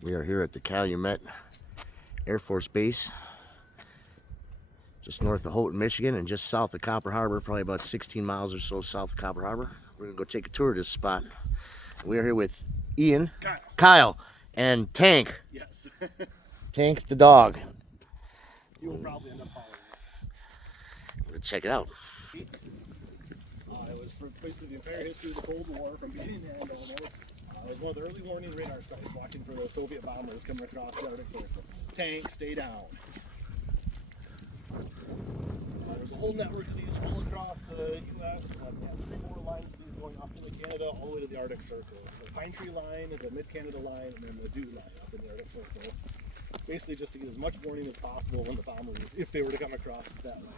We are here at the Calumet Air Force Base, just north of Houghton, Michigan, and just south of Copper Harbor, probably about 16 miles or so south of Copper Harbor. We're gonna go take a tour of this spot. We are here with Ian, Kyle, and Tank. Yes. Tank the dog. You will probably end up following us. Let's check it out. It was for basically the entire history of the Cold War, from beginning to end almost. It was one of the early warning radar sites, watching for the Soviet bombers coming across the Arctic Circle. Tank, stay down. There's a whole network of these all across the U.S. We have 3 more lines of these going up into Canada, all the way to the Arctic Circle. The Pine Tree line, the Mid-Canada line, and then the Dew line up in the Arctic Circle. Basically just to get as much warning as possible when the bombers, if they were to come across that way.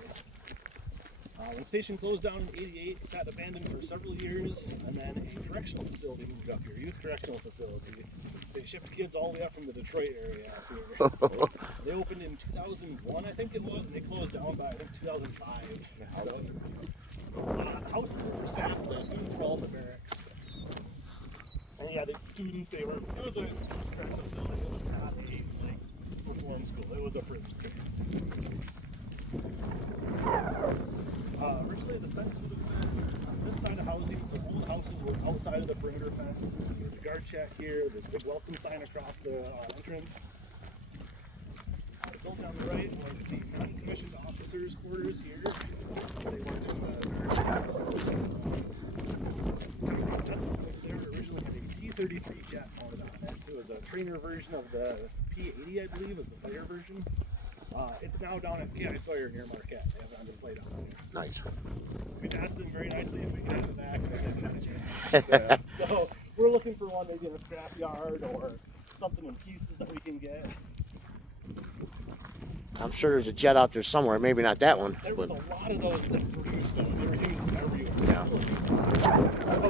When the station closed down in '88, it sat abandoned for several years, and then a correctional facility moved up here, youth correctional facility. They shipped kids all the way up from the Detroit area out here. They opened in 2001, I think it was, and they closed down by, I think, 2005. The houses were for staff, the students were all in the barracks. And yeah, the students, it was a correctional facility, it was not a reform school, it was a prison. Originally the fence would have been on this side of housing, so all the houses were outside of the perimeter fence. There's a guard check here, there's a big welcome sign across the entrance. Built down the right was the non-commissioned officers' quarters here. They worked in the guard check facility. That's like there originally had a T-33 jet mounted on it. It was a trainer version of the P-80, I believe, was the fighter version. It's now down at K.I. Sawyer near Marquette. They have it on display down there. Nice. We asked them very nicely if we could have it back, and they said not a chance. So we're looking for one maybe in a scrap yard or something in pieces that we can get. I'm sure there's a jet out there somewhere. Maybe not that one. There was a lot of those that produced though. They were used everywhere. Yeah. So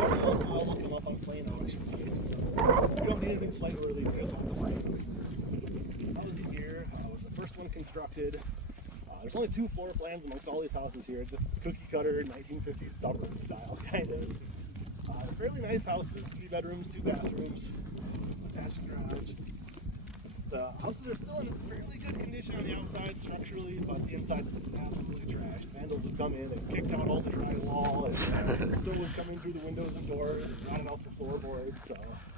every once in a while they'll come up on plane auction sites or something. You don't need anything flight worthy, you just want the flight. Housing here was the first one constructed. There's only 2 floor plans amongst all these houses here, just cookie cutter 1950s suburb style kind of. Fairly nice houses, 3 bedrooms, 2 bathrooms, attached garage. The houses are still in fairly good condition on the outside structurally, but the inside is absolutely trashed. Vandals have come in and kicked out all the drywall, and snow is coming through the windows and doors and rotting out the floorboards, so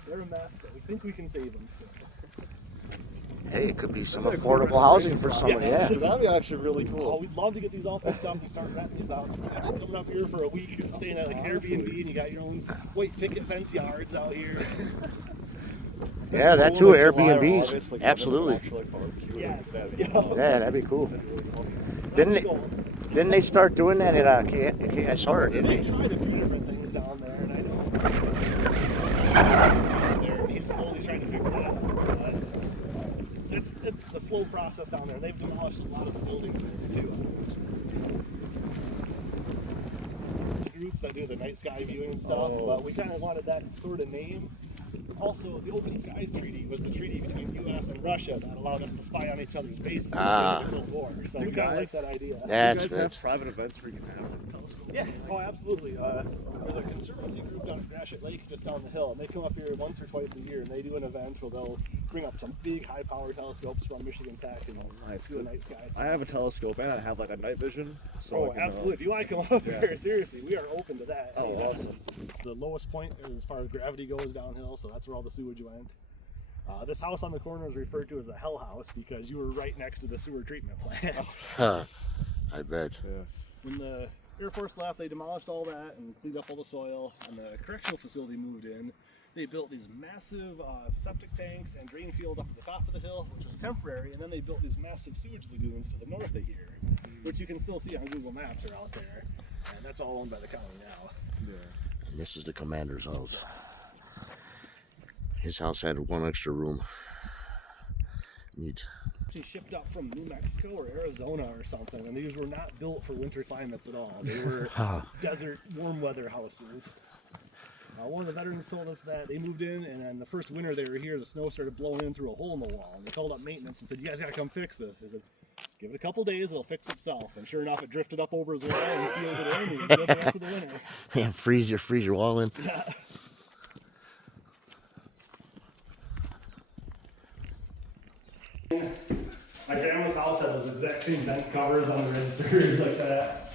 they're a mess, but we think we can save them still. Hey, it could be some affordable housing for somebody. Yeah. That'd be actually really cool. Oh, we'd love to get these all fixed up and start renting these out. Imagine coming up here for a week and staying at like Airbnb, and you got your own white picket fence yards out here. Yeah, that too. Airbnbs. Absolutely. Yes. Yeah, that'd be cool. Didn't they start doing that at K.I. Sawyer, didn't they? They tried a few different things down there, and I know he's slowly trying to fix that. It's a slow process down there. They've demolished a lot of the buildings there too. Groups that do the night sky viewing stuff, but we kind of wanted that sort of name. Also, the Open Skies Treaty was the treaty between U.S. and Russia that allowed us to spy on each other's bases during the World War. So we kind of like that idea. That's you guys have private events where you can have like telescopes? Yeah, oh absolutely. There's a conservancy group down at Gratiot Lake just down the hill, and they come up here once or twice a year, and they do an event where they'll bring up some big high-power telescopes from Michigan Tech and do a night sky. I have a telescope and I have like a night vision. So Absolutely. If you want to come up here, seriously, we are open to that. Oh, awesome. It's the lowest point as far as gravity goes downhill, so that's where all the sewage went. This house on the corner is referred to as the Hell House because you were right next to the sewer treatment plant. Huh. I bet. Yeah. When the Air Force left, they demolished all that and cleaned up all the soil, and the correctional facility moved in. They built these massive septic tanks and drain field up at the top of the hill, which was temporary, and then they built these massive sewage lagoons to the north of here, which you can still see on Google Maps are out there, and that's all owned by the county now. Yeah. And this is the commander's house. His house had 1 extra room. Neat. Actually shipped up from New Mexico or Arizona or something, and these were not built for winter climates at all. They were desert, warm weather houses. One of the veterans told us that they moved in, and then the first winter they were here, the snow started blowing in through a hole in the wall, and they called up maintenance and said, "You guys gotta come fix this." They said, "Give it a couple days, it'll fix itself." And sure enough, it drifted up over his wall and sealed it in, and he was good the rest of the winter. Yeah, freeze your wall in. Yeah. My grandma's house had those exact same vent covers on the registers like that.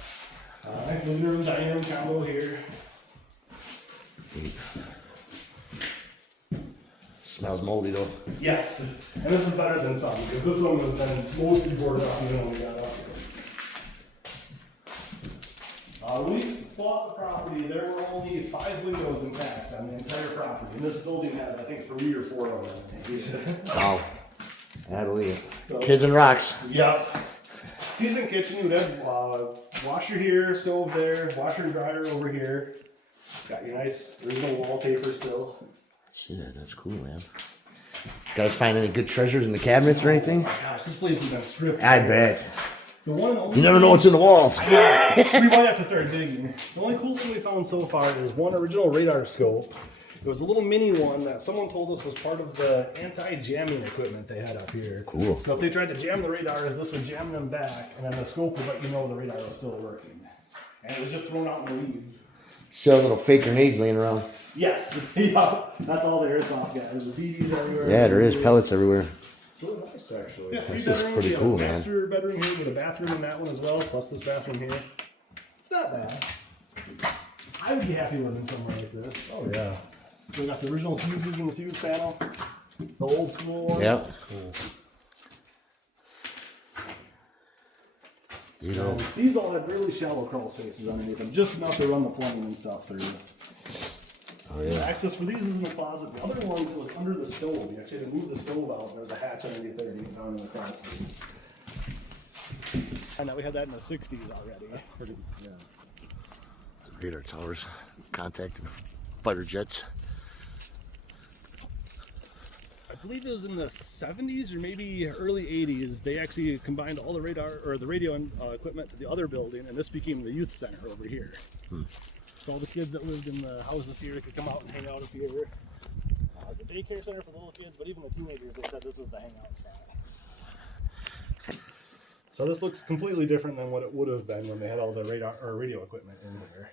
Nice living room, dining room combo here. Smells moldy though. Yes, and this is better than some because this one has been mostly boarded up even when we got up here. When we bought the property, there were only 5 windows intact on the entire property, and this building has, I think, 3 or 4 of them. Wow. I believe it. So, Kids and rocks. Yep. Decent kitchen. You have washer here, stove there, washer and dryer over here. Got your nice original wallpaper still. See that? That's cool, man. Guys find any good treasures in the cabinets or anything? Oh my gosh, this place has been stripped. I bet. The one and only You never know what's in the walls. we might have to start digging. The only cool thing we found so far is one original radar scope. It was a little mini one that someone told us was part of the anti-jamming equipment they had up here. Cool. So if they tried to jam the radars, this would jam them back, and then the scope would let you know the radar was still working. And it was just thrown out in the weeds. Still little fake grenades laying around. Yes, yeah, that's all there is off, guys. The BBs everywhere. Yeah, there is pellets everywhere. It's really nice, actually. Yeah, This is pretty cool, man. Master bedroom here with a bathroom in that one as well, plus this bathroom here. It's not bad. I would be happy living somewhere like this. Oh yeah. Still got the original fuses in the fuse panel. The old school ones. Yep. Cool. You know. These all have really shallow crawl spaces underneath them, just enough to run the plumbing and stuff through. Oh yeah. Access for these is in the closet. The other ones, it was under the stove. You actually had to move the stove out. There was a hatch underneath there to get down in the crawl space. I know we had that in the 60s already. Pretty, yeah. Radar towers, contacting fighter jets. I believe it was in the 70s or maybe early 80s. They actually combined all the radar or the radio equipment to the other building, and this became the youth center over here. So all the kids that lived in the houses here could come out and hang out up here. It was a daycare center for the little kids, but even the teenagers, they said this was the hangout spot. So this looks completely different than what it would have been when they had all the radar or radio equipment in there.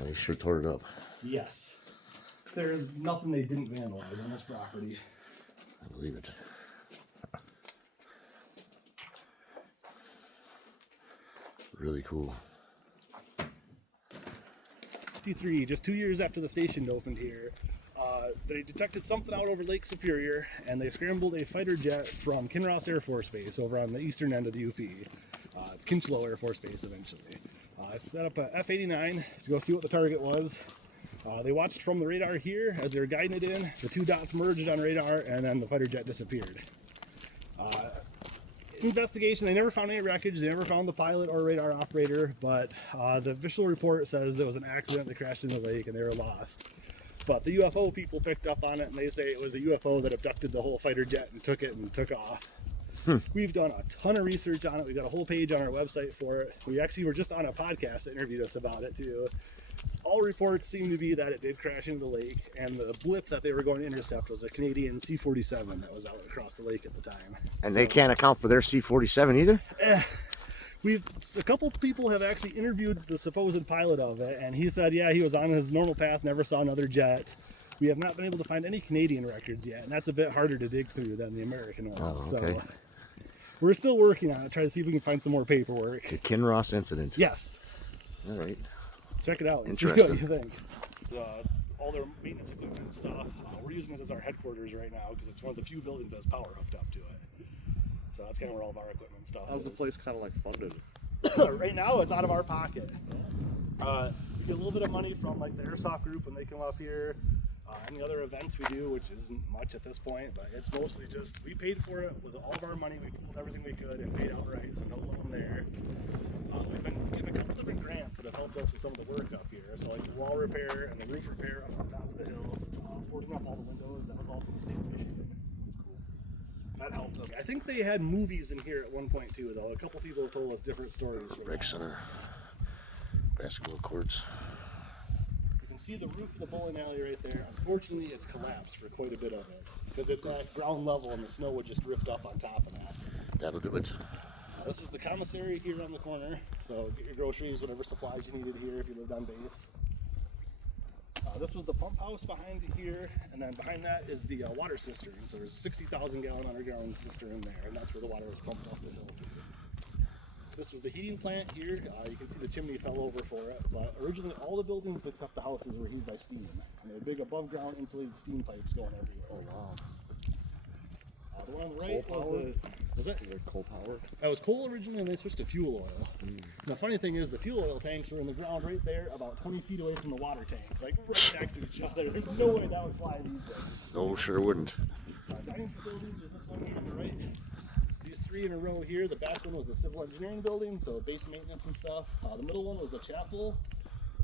They sure tore it up. Yes. There's nothing they didn't vandalize on this property. I believe it. Really cool. 53, just 2 years after the station opened here, they detected something out over Lake Superior, and they scrambled a fighter jet from Kinross Air Force Base over on the eastern end of the UP. It's Kinchlow Air Force Base eventually. I set up a F-89 to go see what the target was. They watched from the radar here as they were guiding it in. The 2 dots merged on radar, and then the fighter jet disappeared. Investigation, they never found any wreckage. They never found the pilot or radar operator, but the official report says it was an accident that crashed in the lake and they were lost. But the UFO people picked up on it, and they say it was a UFO that abducted the whole fighter jet and took off. We've done a ton of research on it. We've got a whole page on our website for it. We actually were just on a podcast that interviewed us about it too. All reports seem to be that it did crash into the lake, and the blip that they were going to intercept was a Canadian C-47 that was out across the lake at the time. And they can't account for their C-47 either? A couple people have actually interviewed the supposed pilot of it, and he said, yeah, he was on his normal path, never saw another jet. We have not been able to find any Canadian records yet, and that's a bit harder to dig through than the American ones. Oh, okay. So we're still working on it, trying to see if we can find some more paperwork. The Kinross incident. Yes. All right. Check it out and see Interesting. what you think. All their maintenance equipment and stuff. We're using it as our headquarters right now because it's one of the few buildings that has power hooked up to it. So that's kind of where all of our equipment and stuff How's is. the place kind of like funded? Right now, it's out of our pocket. We get a little bit of money from like the airsoft group when they come up here. Any other events we do, which isn't much at this point, but it's mostly just we paid for it with all of our money. We pooled everything we could and paid outright, so no loan there. We've been getting a couple different grants that have helped us with some of the work up here. So like the wall repair and the roof repair up on top of the hill, boarding up all the windows. That was all from the state of Michigan. That's cool. That helped us. I think they had movies in here at one point too, though. A couple people have told us different stories. Rec center. Basketball courts. You can see the roof of the bowling alley right there. Unfortunately, it's collapsed for quite a bit of it because it's at ground level and the snow would just drift up on top of that. That'll do it. This is the commissary here on the corner, so get your groceries, whatever supplies you needed here if you lived on base. This was the pump house behind it here, and then behind that is the water cistern. So there's a 60,000 gallon underground cistern there, and that's where the water was pumped off the hill to. This was the heating plant here. You can see the chimney fell over for it, but originally all the buildings except the houses were heated by steam. And there were big above ground insulated steam pipes going everywhere. Oh wow. The one on the right was Is it coal powered? that was coal originally, and they switched to fuel oil. And the funny thing is, the fuel oil tanks were in the ground right there, about 20 feet away from the water tank, like right next to each other. There's no way that would fly these days. No, sure wouldn't. Dining facilities was this one here on the right. These three in a row here. The back one was the civil engineering building, so base maintenance and stuff. The middle one was the chapel.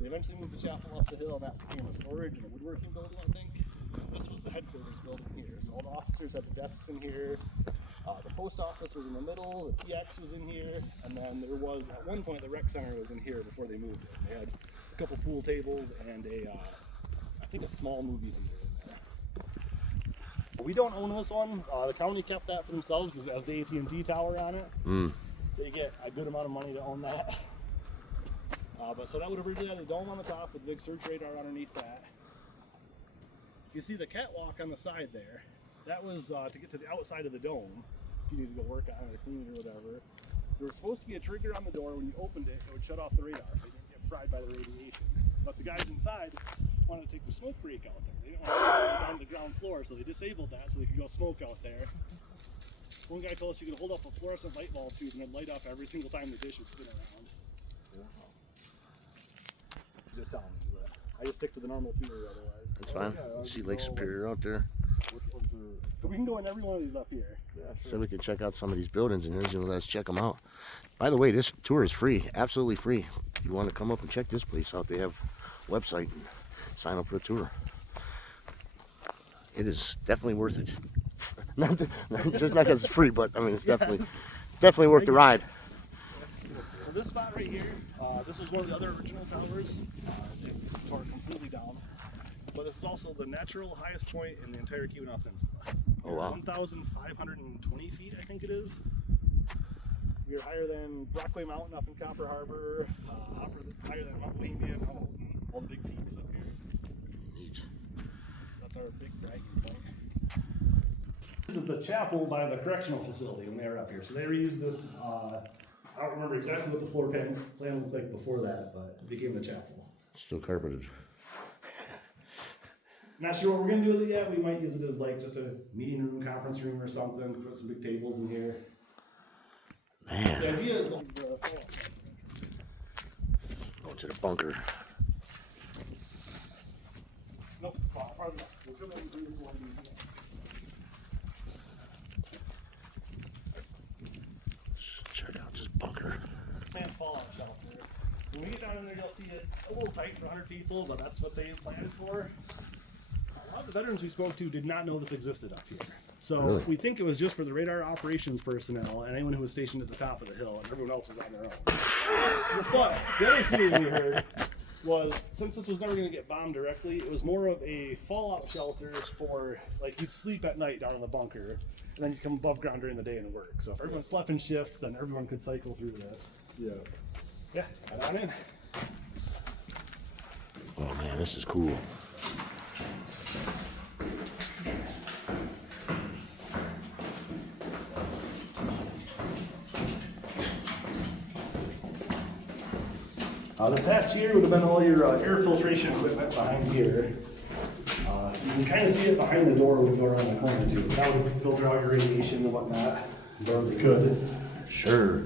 They eventually moved the chapel up the hill, and that became a storage and a woodworking building, I think. And this was the headquarters building here. So all the officers had the desks in here. The post office was in the middle. The PX was in here, and then there was at one point the rec center was in here before they moved it. They had a couple pool tables and I think a small movie theater in there. We don't own this one. The county kept that for themselves because it has the AT&T tower on it. They get a good amount of money to own that. But so that would originally have a dome on the top with a big search radar underneath that. If you see the catwalk on the side there, that was to get to the outside of the dome. If you need to go work on it or clean it or whatever. There was supposed to be a trigger on the door. When you opened it, it would shut off the radar so you didn't get fried by the radiation. But the guys inside wanted to take their smoke break out there. They didn't want to go down to the ground floor, so they disabled that so they could go smoke out there. One guy told us you could hold up a fluorescent light bulb tube and it'd light up every single time the dish would spin around. Just telling you that. I just stick to the normal tour otherwise. That's fine. See Lake Superior out there. So we can go in every one of these up here. Yeah, sure. So we can check out some of these buildings in here. So let's check them out. By the way, this tour is free, absolutely free. If you want to come up and check this place out, they have a website and sign up for a tour. It is definitely worth it. Just not because it's free, but I mean it's definitely worth the ride. So this spot right here, this was one of the other original towers. They tore it completely down. But this is also the natural highest point in the entire Calumet Peninsula. Oh wow. 1,520 feet, I think it is. We're higher than Brockway Mountain up in Copper Harbor, higher than Mount Bohemia and Houghton, all the big peaks up here. Neat. That's our big bragging point. This is the chapel by the correctional facility when they were up here. So they reused this, I don't remember exactly what the floor plan looked like before that, but it became the chapel. Still carpeted. Not sure what we're gonna do with it yet. We might use it as like just a meeting room, conference room or something. Put some big tables in here. Man. The idea is the Going to the bunker. nope, pardon me. We'll come in and do this one. Check out this bunker. Plant fallout shelter. When we get down in there, you'll see it a little tight for 100 people, but that's what they planned for. A lot of the veterans we spoke to did not know this existed up here. So Really? we think it was just for the radar operations personnel and anyone who was stationed at the top of the hill, and everyone else was on their own. But the other theory we heard was, since this was never going to get bombed directly, it was more of a fallout shelter for, like, you'd sleep at night down in the bunker, and then you'd come above ground during the day and work. So if everyone slept in shifts, then everyone could cycle through this. Yeah. Yeah, head on in. Oh man, this is cool. This hatch here would have been all your air filtration equipment behind here. You can kind of see it behind the door when we go around the corner too. That would filter out your radiation and whatnot, wherever they could. Sure.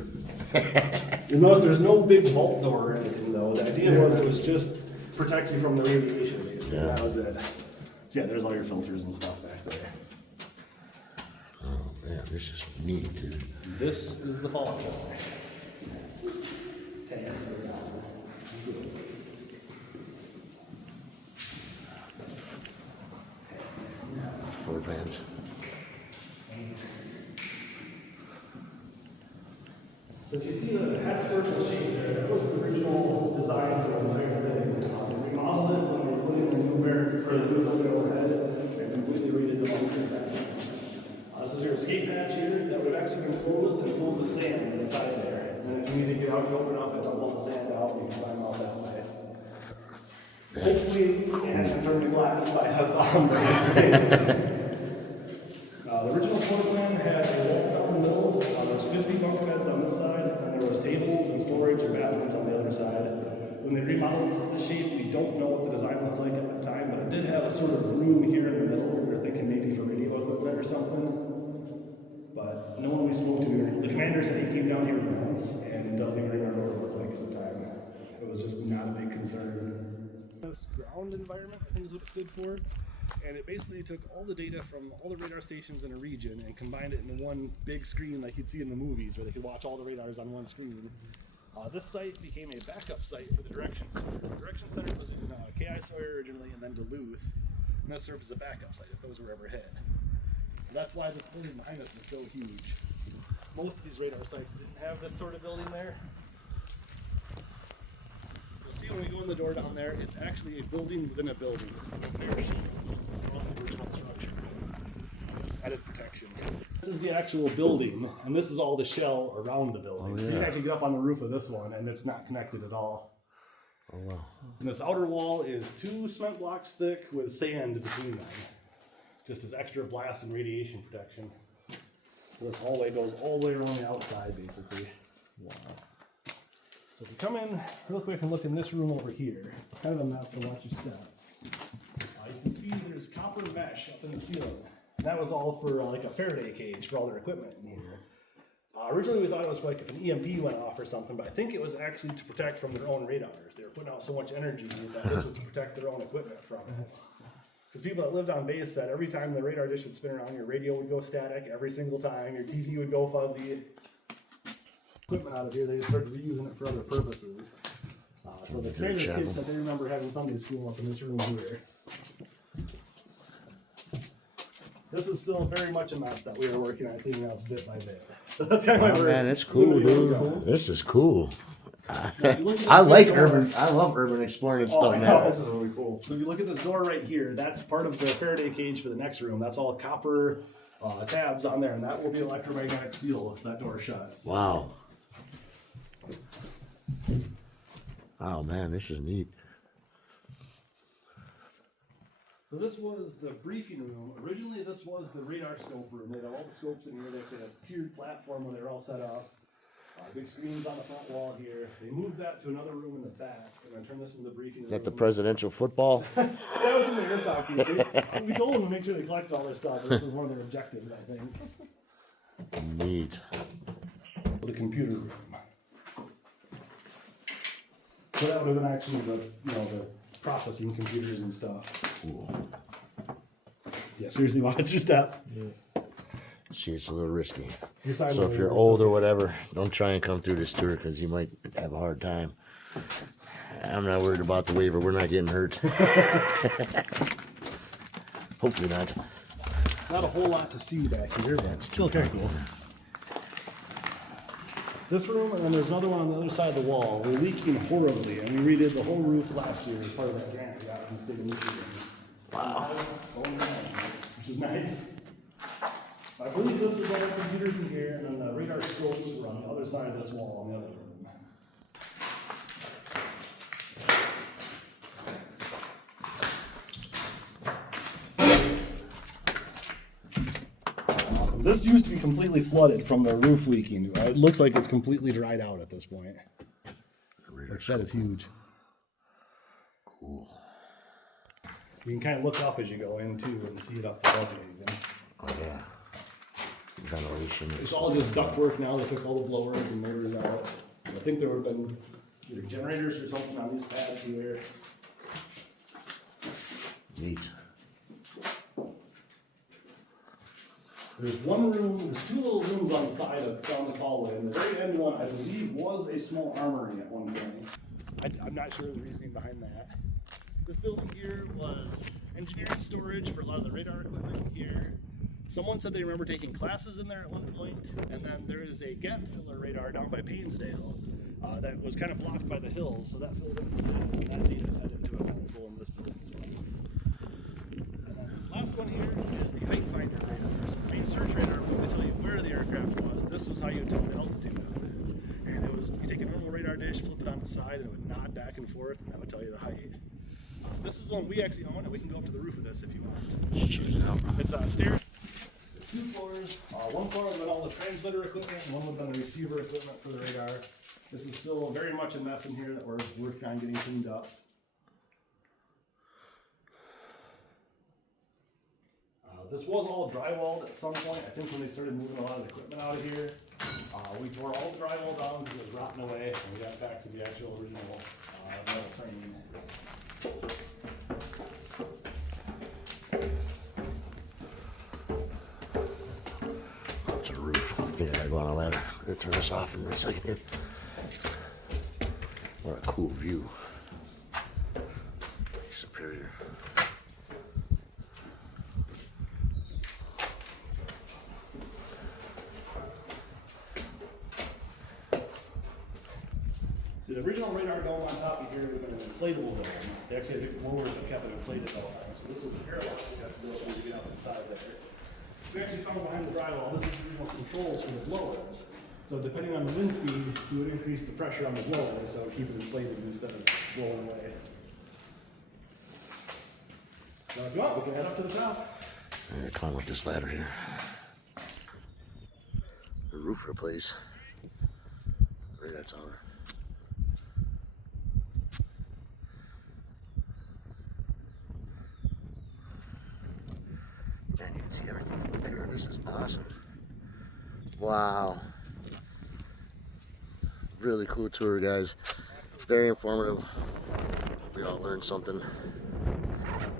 You'll notice there's no big vault door or anything though. The idea was it was just protect you from the radiation basically. Yeah. That was it. So yeah, there's all your filters and stuff back there. Oh man, this is neat, dude. This is the fallout shelter. Tanks are down. Floor plans. So if you see the half circle shape there, that was the original design for the entire thing. They remodeled it when they put in the new barrack or the new building overhead and completely redid the bunker at that time. This is your escape hatch here that would have actually been closed and filled with sand inside there. And then if you need to get out, you open up and dump all the sand out and you can climb out that way. Hopefully, it hasn't turned to glass by a bomb. The original floor plan had a wall down the middle. There was 50 bunk beds on this side, and there was tables and storage and bathrooms on the other side. When they remodeled the shape, we don't know what the design looked like at the time, but it did have a sort of room here in the middle. We were thinking maybe for radio equipment or something. But no one we spoke to, the commander said he came down here once and doesn't even remember what it looked like at the time. It was just not a big concern. This ground environment, I think is what it stood for. And it basically took all the data from all the radar stations in a region and combined it into one big screen like you'd see in the movies where they could watch all the radars on one screen. This site became a backup site for the Direction Center. The Direction Center was in K.I. Sawyer originally and then Duluth. And this served as a backup site if those were ever hit. So that's why this building behind us is so huge. Most of these radar sites didn't have this sort of building there. You'll see when we go in the door down there, it's actually a building within a building. This is an air sheet from the original structure. It's added protection. This is the actual building, and this is all the shell around the building. So you can actually get up on the roof of this one, and it's not connected at all. Oh wow. And this outer wall is 2 cement blocks thick with sand between them. Just as extra blast and radiation protection. So this hallway goes all the way around the outside, basically. Wow. So if you come in real quick and look in this room over here, kind of a mess to watch your step. You can see there's copper mesh up in the ceiling. And that was all for like a Faraday cage for all their equipment in here. Originally we thought it was for like if an EMP went off or something, but I think it was actually to protect from their own radars. They were putting out so much energy that this was to protect their own equipment from it. Because people that lived on base said every time the radar dish would spin around, your radio would go static every single time, your TV would go fuzzy. Equipment out of here, they just started reusing it for other purposes. So the commander kids said they remember having Sunday school up in this room here. This is still very much a mess that we were working on cleaning up bit by bit. So that's kind of Man, it's cool, dude. This is cool. I love urban exploring and stuff, yeah, man. this is really cool. So if you look at this door right here, that's part of the Faraday cage for the next room. That's all copper tabs on there, and that will be electromagnetic seal if that door shuts. Wow. Oh man, this is neat. So this was the briefing room. Originally, this was the radar scope room. They had all the scopes in here. They had a tiered platform where they were all set up. Big screens on the front wall here. They moved that to another room in the back, and then turned this into the briefing room. Is that the presidential football? That was in the airsoft group. We told them to make sure they collect all their stuff. This was one of their objectives, I think. Neat. The computer room. So that would have been actually the processing computers and stuff. Cool. Yeah, seriously, watch your step. Yeah. See, it's a little risky. So if you're old or whatever, don't try and come through this tour because you might have a hard time. I'm not worried about the waiver. We're not getting hurt. Hopefully not. Not a whole lot to see back here, but still kind of cool. This room, and then there's another one on the other side of the wall. We're leaking horribly, and we redid the whole roof last year as part of that grant we got from the state of Michigan. Wow. Which is nice. I believe this was all the computers in here, and then the radar scopes were on the other side of this wall on the other room. Awesome. This used to be completely flooded from the roof leaking. It looks like it's completely dried out at this point. That is huge. Cool. You can kind of look up as you go in too and see it up above you even. Oh yeah. Ventilation. It's all just ductwork now. They took all the blowers and motors out. I think there would have been either generators or something on these pads here. Neat. There's one room, there's 2 little rooms on the side of down this hallway, and the very end one, I believe, was a small armory at one point. I'm not sure the reasoning behind that. This building here was engineering storage for a lot of the radar equipment here. Someone said they remember taking classes in there at one point, and then there is a gap filler radar down by Painesdale that was kind of blocked by the hills, so that filled in and that data fed into a console in this building as well. And then this last one here is the height finder radar. So the main search radar would tell you where the aircraft was. This was how you would tell the altitude of it. And it was, you take a normal radar dish, flip it on its side, and it would nod back and forth, and that would tell you the height. This is the one we actually own, and we can go up to the roof of this if you want. Let's check it out. It's a stair. Two floors. One floor would have been all the transmitter equipment, and one would have been the receiver equipment for the radar. This is still very much a mess in here that we're working on getting cleaned up. This was all drywalled at some point. I think when they started moving a lot of the equipment out of here, we tore all the drywall down because it was rotting away, and we got back to the actual original metal turning. That's a roof. I think I gotta go on a ladder. I'm gonna turn this off in a second here. What a cool view. Superior. See, the original radar dome on top of here would have been an inflatable dome. They actually had blowers that kept it inflated all the time. So this was a parallel we got to build to get out inside there. We actually found behind the drywall, this is the original controls for the blowers. So depending on the wind speed, you would increase the pressure on the blowers, so keep it inflated instead of blowing away. Now if you want, we can head up to the top. I'm gonna climb up this ladder here. The roof of the place. Radar tower. Man, you can see everything from up here. This is awesome. Wow. Really cool tour, guys. Very informative. We all learned something.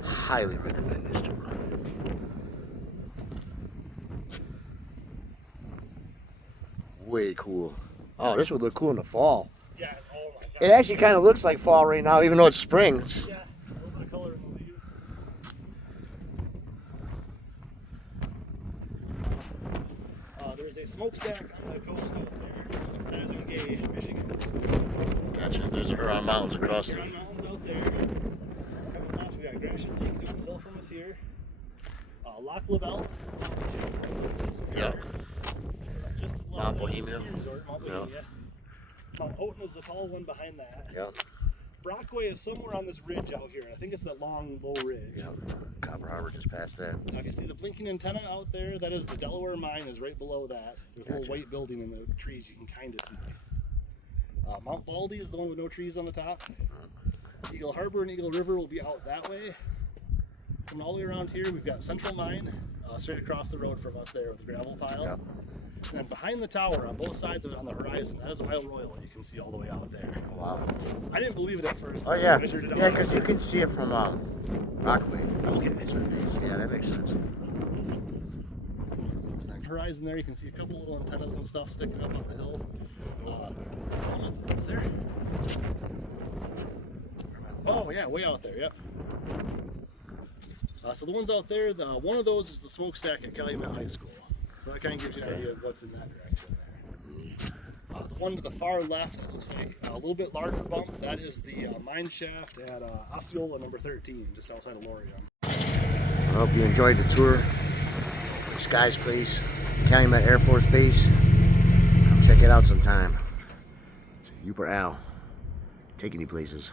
Highly recommend this tour. Way cool. Oh, this would look cool in the fall. Yeah, oh my god. It actually kind of looks like fall right now, even though it's spring. Yeah, a little bit of color in the leaves. There's a smokestack on the coast out there. That is in Gay, Michigan. Gotcha. There's the Huron Mountains across there. Huron Mountains out there. Coming off, we got Gratiot Lake down the hill from us here. Lac La Belle. Yeah. Just to the Mount left, Bohemia. ski resort, Mount Bohemia. Mount Houghton is the tall one behind that. Yeah. Brockway is somewhere on this ridge out here. I think it's that long, low ridge. Yeah. Copper Harbor just past that. Now, if you see the blinking antenna out there, that is the Delaware mine is right below that. There's a little white building in the trees you can kind of see. Mount Baldy is the one with no trees on the top. Eagle Harbor and Eagle River will be out that way. Coming all the way around here, we've got Central Mine, straight across the road from us there with the gravel pile. Yeah. And then behind the tower, on both sides of it on the horizon, that is Isle Royal. You can see all the way out there. Wow. I didn't believe it at first. Oh yeah. I measured it out. Yeah, because you can see it from Rockaway. Okay. Yeah, that makes sense. Horizon there, you can see a couple little antennas and stuff sticking up on the hill. Is there? Oh yeah, way out there. Yep. So the ones out there, one of those is the smokestack at Calumet High School. So that kind of gives you an idea of what's in that direction there. The one to the far left, that looks like a little bit larger bump. That is the mine shaft at Osceola number 13, just outside of Lorient. I hope you enjoyed the tour. Sky's Place, Calumet Air Force Base. Come check it out sometime. It's Uper Al, taking you places.